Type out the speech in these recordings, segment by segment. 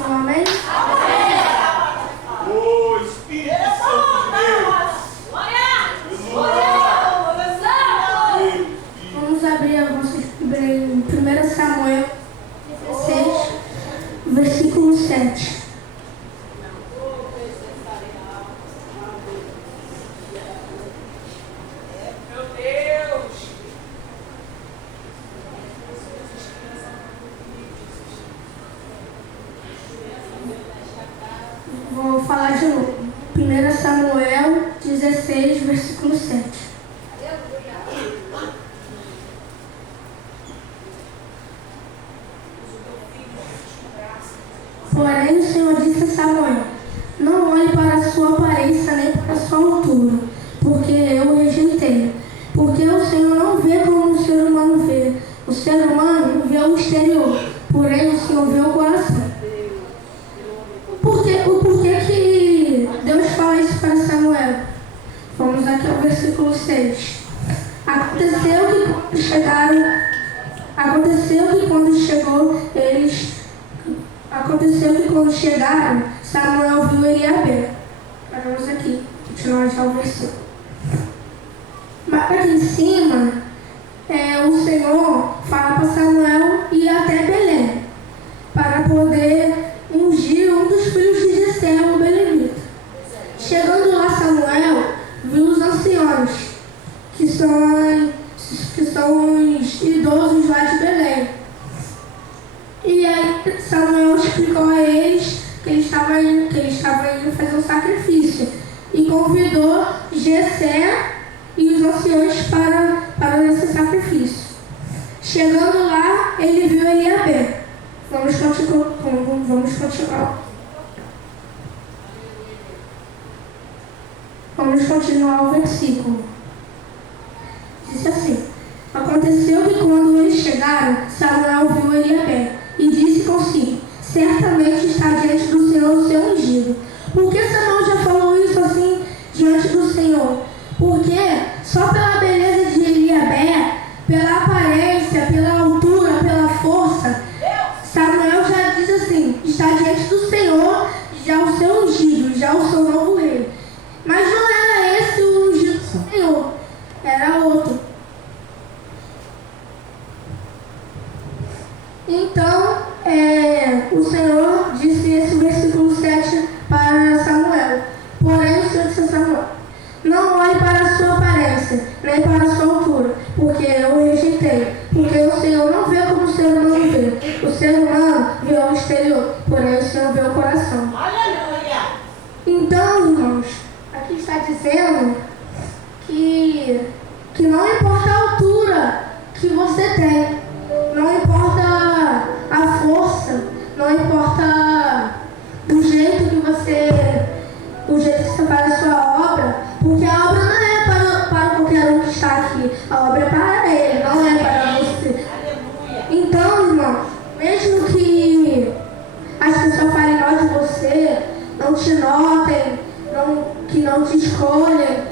Senhor, amém? O Espírito Santo de Deus. Vamos abrir a vossa Bíblia em 1 Samuel 16, versículo 7. Meu Deus. Vou falar de novo. 1 Samuel 16, versículo 7. Porém, o Senhor disse a Samuel: não olhe para a sua aparência nem para a sua altura, porque eu o rejeitei. Porque o Senhor não vê como o ser humano vê. O ser humano vê o exterior, porém o Senhor vê o coração. Por que que Deus fala isso para Samuel? Vamos aqui ao versículo 6. Aconteceu que quando chegaram, Samuel viu Eliabé. Vamos aqui, continuar já o versículo. Mas aqui em cima, o Senhor fala para Samuel ir até Belém, para poder ungir um dos filhos de Jessé, o belemita. Chegando lá, Samuel viu os anciões, que são os idosos lá de Belém. E aí Samuel explicou a eles que ele estava indo fazer um sacrifício e convidou Jessé e os anciões para esse sacrifício. Chegando lá, ele viu Eliabé. Vamos continuar. Vamos continuar o versículo. Disse assim: aconteceu que quando eles chegaram, Samuel viu Eliabé e disse consigo: certamente está diante do Senhor o seu ungido. Por que Samuel já falou isso assim diante do Senhor? Porque só pela beleza de Eliabé, pela aparência, pela altura, pela força, Samuel já diz assim: está diante do Senhor já o seu ungido, já o seu novo rei. Mas não era esse o ungido do Senhor, era outro. Então, o Senhor disse esse versículo 7 para Samuel. Porém, o Senhor disse a Samuel: não olhe para a sua aparência, nem para a sua altura, porque eu o rejeitei. Porque o Senhor não vê como o ser humano vê. O ser humano vê o exterior, porém o Senhor vê o coração. Aleluia! Então, irmãos, aqui está dizendo que não importa a altura que você tem, não importa a força, não importa o jeito que você faz a sua obra, porque a obra não é para qualquer um que está aqui, a obra é para ele, não é para você. Aleluia! Então, irmão, mesmo que as pessoas falem mal de você, não te notem, que não te escolhem,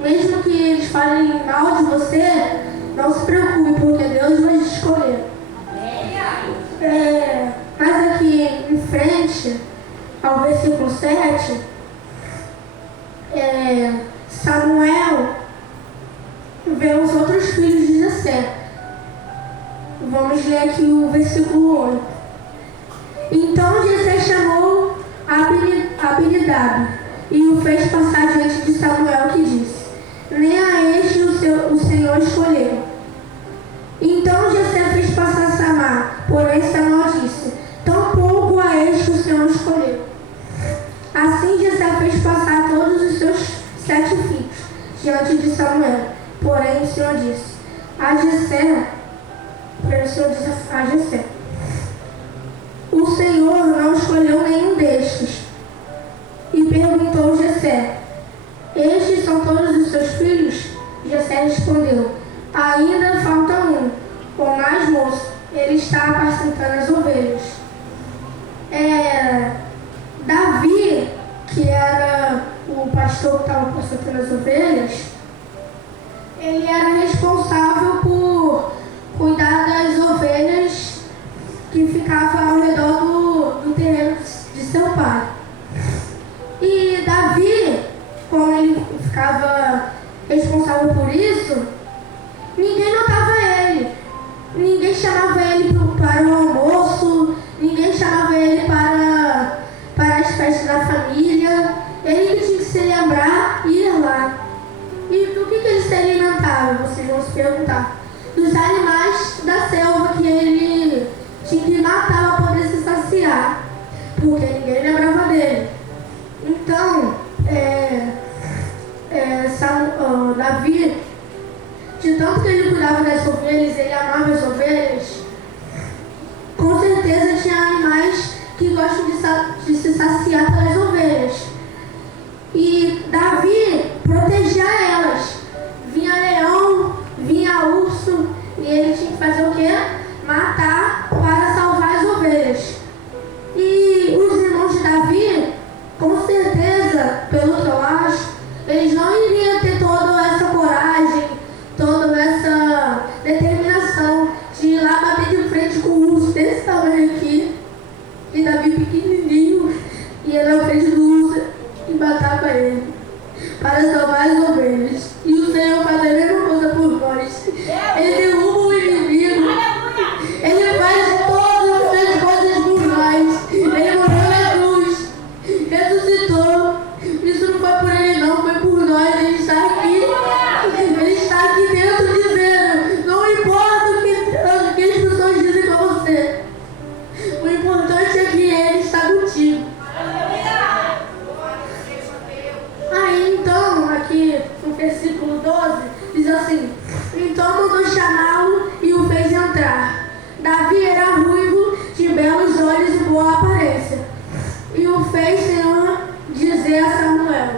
mesmo que eles falem mal de você, não se preocupe, porque Deus vai te escolher. Mas aqui em frente, ao versículo 7, Samuel vê os outros filhos de Jessé. Vamos ler aqui o versículo 8. Então Jessé chamou Abinadab e o fez passar diante de Samuel, que disse: nem a este o Senhor escolheu. Então Jessé fez passar Samar, porém Samuel disse: tampouco a este o Senhor escolheu. Assim Jessé fez passar todos os seus 7 filhos diante de Samuel, porém o Senhor disse a Jessé: o Senhor não escolheu nenhum destes. E perguntou Jessé: estes são todos os seus filhos? Jessé respondeu: ainda falta um, o mais moço, ele está apacentando as ovelhas. Davi, que era o pastor que estava apacentando as ovelhas, ele era responsável por cuidar das ovelhas que ficavam ao redor do terreno família, ele que tinha que se lembrar e ir lá. E do que ele se alimentava? Vocês vão se perguntar. Dos animais da selva que ele tinha que matar para poder se saciar, porque ninguém lembrava dele. Então, Davi, de tanto que ele cuidava das ovelhas, ele amava as ovelhas, com certeza tinha animais que gostam de se saciar pelas ovelhas. E Davi protegia elas. Vinha leão, vinha urso, e ele tinha que fazer o quê? Matar para salvar as ovelhas. E os irmãos de Davi, com certeza, pelo que eu acho, eles não iriam ter toda essa coragem, toda essa determinação de ir lá bater de frente com um urso desse tamanho aqui, e Davi pequenininho ia na frente do urso e matava ele para salvar as ovelhas. E o Senhor faz a mesma coisa por nós. Ele derruba o inimigo. Ele faz todas as coisas por nós. Ele morreu na cruz, ressuscitou. Isso não foi por ele não, foi por nós. Ele está aqui. Ele está aqui dentro dizendo: não importa o que as pessoas dizem para você, o importante é que ele está contigo. Aí então, aqui no versículo 12, diz assim: então mandou chamá-lo e o fez entrar. Davi era ruivo, de belos olhos e boa aparência. E o fez Senhor dizer a Samuel: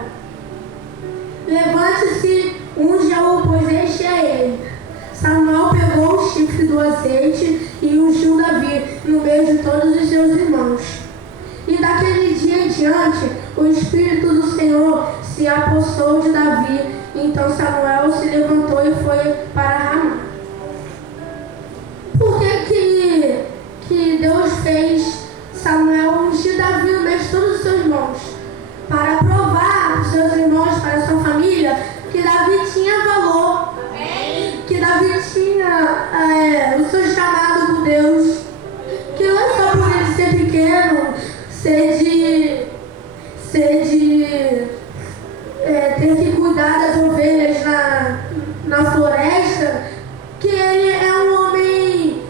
levante-se, unja-o, pois este é ele. Samuel pegou o chifre do azeite e ungiu Davi no meio de todos os seus irmãos. E daquele dia em diante, o Espírito do Senhor se apossou de Davi. Então Samuel se levantou e foi para Ramá. Por que Deus fez Samuel ungir Davi no meio de todos os seus irmãos? Para provar para os seus irmãos, para a sua família, que Davi tinha valor. Amém. Que Davi tinha o seu chamado por Deus. Que não é só por ele ser pequeno, ter que cuidar das ovelhas na floresta, que ele é um homem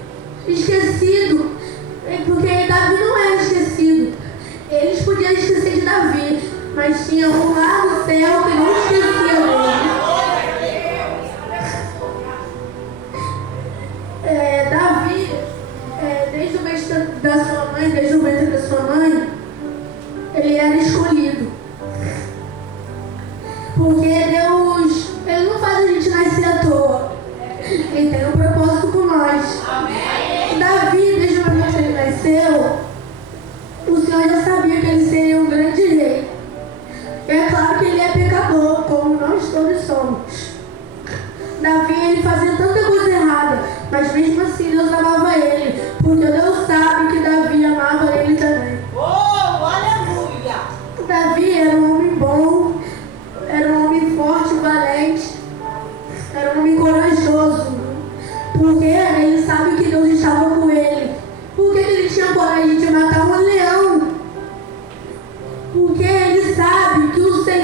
esquecido, porque Davi não era esquecido. Eles podiam esquecer de Davi, mas tinha um lá no céu que não esquecia dele. Davi, desde o ventre da sua mãe, ele era escolhido. Porque Deus, ele não faz a gente nascer à toa. Ele tem um propósito com nós. Amém. Davi, desde o momento que ele nasceu, o Senhor já sabia que ele seria um grande rei. É claro que ele é pecador, como nós todos somos. Davi, ele fazia tanta coisa errada, mas mesmo assim Deus amava ele, porque Deus sabe que Davi amava ele também. Oh, aleluia! Davi era um homem bom, era um homem forte, valente, era um homem corajoso, porque ele sabe que Deus estava com ele. Por que ele tinha coragem de matar um leão? Porque ele sabe que o Senhor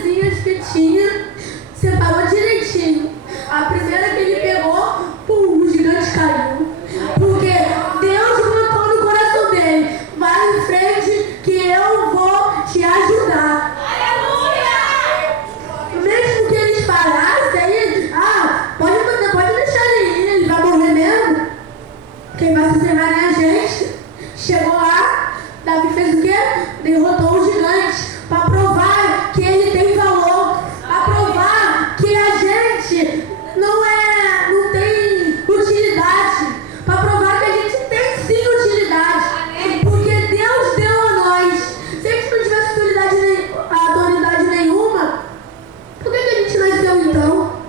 árvorezinhas que tinha, separou direitinho. A primeira que ele pegou, pum, o gigante caiu. Porque Deus botou no coração dele: vai em frente que eu vou te ajudar. Mesmo que eles falassem, pode deixar ele ir, ele vai morrer mesmo. Quem vai se ferrar é a gente. Chegou lá, Davi fez o quê? Derrotou o gigante para provar que ele tem valor, para provar que a gente não tem utilidade, para provar que a gente tem sim utilidade, porque Deus deu a nós. Se a gente não tivesse autoridade nenhuma, por que a gente nasceu então?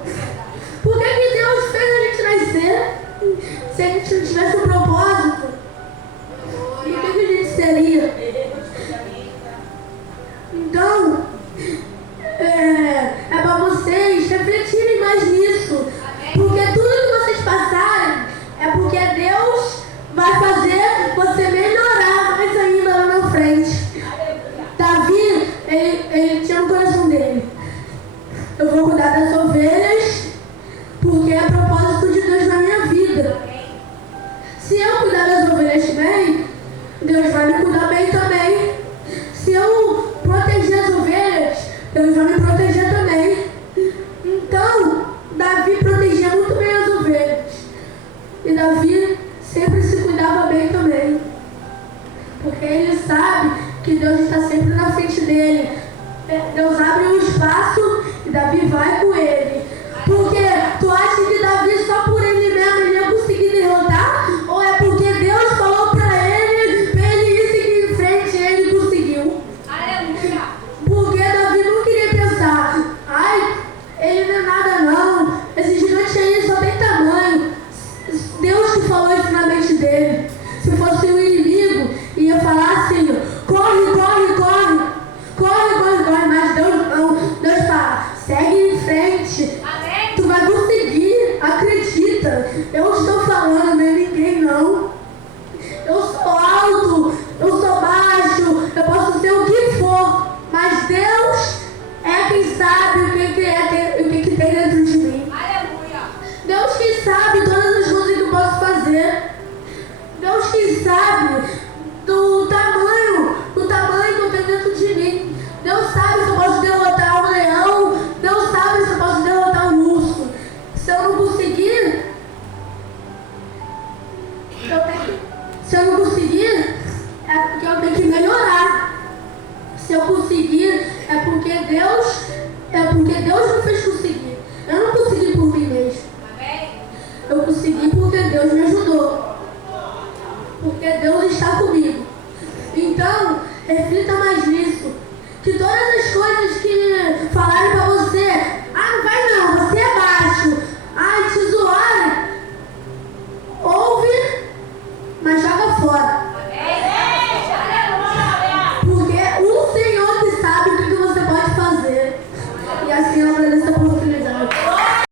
Por que Deus fez a gente nascer? Se a gente não tivesse um propósito, o que a gente seria? Então, é para vocês refletirem mais nisso. Porque tudo que vocês passarem é porque Deus vai fazer você melhorar mais ainda lá na frente. Davi, ele tinha no coração dele: eu vou cuidar das ovelhas porque é propósito de Deus na minha vida. Se eu cuidar das ovelhas bem, Deus vai me cuidar bem também. Se eu proteger as ovelhas, Deus vai me proteger também. Então, Davi protegia muito bem as ovelhas. E Davi sempre se cuidava bem também. Porque ele sabe que Deus está sempre na frente dele. Deus abre um espaço e Davi vai com ele. Porque tu acha que Davi só por ele mesmo ele ia conseguir derrotar? Ou é porque Deus falou para ele ir seguir em frente e ele conseguiu? Aleluia! Porque Davi não queria pensar: ele não é nada não, esse gigante aí só tem tamanho. Deus que falou isso na mente dele. Se fosse o inimigo, ia falar assim: corre, corre, corre. Corre, mas Deus não. Deus fala: segue em frente. Amém? Tu vai conseguir, acredita. Eu estou falando, não é ninguém não. Eu sou alto, eu sou baixo, eu posso ser o que for, mas Deus é quem sabe o que tem dentro de mim. Aleluia! Deus que sabe todas as coisas que eu posso fazer. Deus que sabe do tamanho que eu tenho dentro de mim. Deus sabe se eu posso derrotar um leão. Deus sabe se eu posso derrotar um urso. Se eu não conseguir, é porque eu tenho que melhorar. Se eu conseguir, é porque Deus me fez conseguir. Eu não consegui por mim mesmo. Amém? Eu consegui porque Deus me ajudou. Porque Deus está comigo. Então, reflita